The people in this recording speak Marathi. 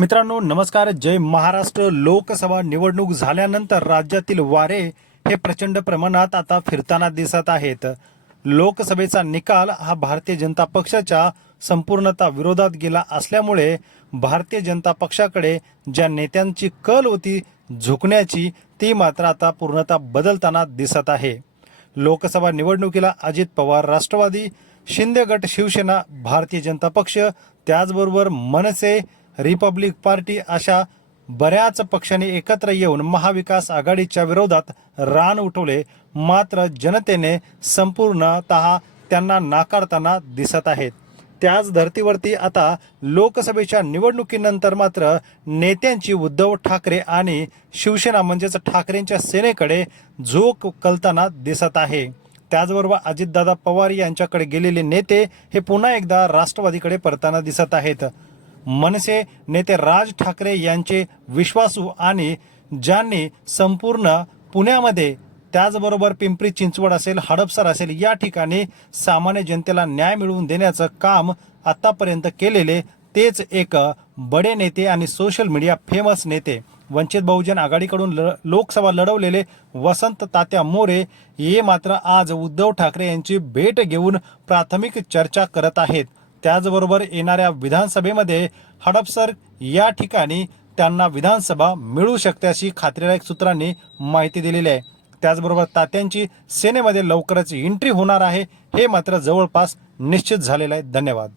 मित्रांनो नमस्कार. जय महाराष्ट्र. लोकसभा निवडणूक झाल्यानंतर राज्यातील वारे हे प्रचंड प्रमाणात आता फिरताना दिसत आहेत. लोकसभेचा निकाल हा भारतीय जनता पक्षाच्या संपूर्णता विरोधात गेला असल्यामुळे भारतीय जनता पक्षाकडे ज्या नेत्यांची कल होती झुकण्याची ती मात्र आता पूर्णतः बदलताना दिसत आहे. लोकसभा निवडणुकीला अजित पवार राष्ट्रवादी शिंदे गट शिवसेना भारतीय जनता पक्ष त्याचबरोबर मनसे रिपब्लिक पार्टी अशा बऱ्याच पक्षांनी एकत्र येऊन महाविकास आघाडीच्या विरोधात रान उठवले. मात्र जनतेने संपूर्णतः त्यांना नाकारताना दिसत आहेत. त्याच धर्तीवरती आता लोकसभेच्या निवडणुकीनंतर मात्र नेत्यांची उद्धव ठाकरे आणि शिवसेना म्हणजेच ठाकरेंच्या सेनेकडे झोक कलताना दिसत आहे. त्याचबरोबर अजितदादा पवार यांच्याकडे गेलेले नेते हे पुन्हा एकदा राष्ट्रवादीकडे परताना दिसत आहेत. मनसे नेते राज ठाकरे यांचे विश्वासू आणि ज्यांनी संपूर्ण पुण्यामध्ये त्याचबरोबर पिंपरी चिंचवड असेल हडपसर असेल या ठिकाणी सामान्य जनतेला न्याय मिळवून देण्याचं काम आतापर्यंत केलेले तेच एक बडे नेते आणि सोशल मीडिया फेमस नेते. वंचित बहुजन आघाडीकडून ल लोकसभा लढवलेले वसंत तात्या मोरे हे मात्र आज उद्धव ठाकरे यांची भेट घेऊन प्राथमिक चर्चा करत आहेत. त्याचबरोबर येणाऱ्या विधानसभेमध्ये हडपसर या ठिकाणी त्यांना विधानसभा मिळू शकते अशी खात्रीलायक सूत्रांनी माहिती दिलेली आहे. त्याचबरोबर तात्यांची सेनेमध्ये लवकरच एंट्री होणार आहे हे मात्र जवळपास निश्चित झालेलं आहे. धन्यवाद.